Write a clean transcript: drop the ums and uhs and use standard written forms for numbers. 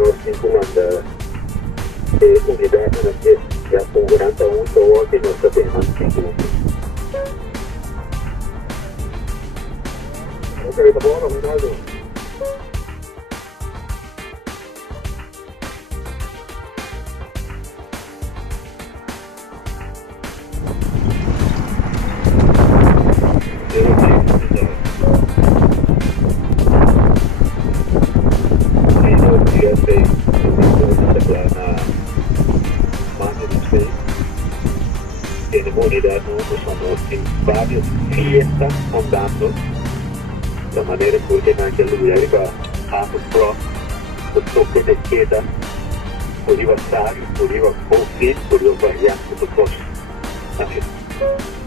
nós comandar unidade de segurança ou que nós sabemos que ok, tá bom, obrigado. Tiene unidad somos en varias fiestas andando de manera que anche lui arriva a un pro un toque de queda poteva stare, poteva conflitto, poteva variare tutto questo.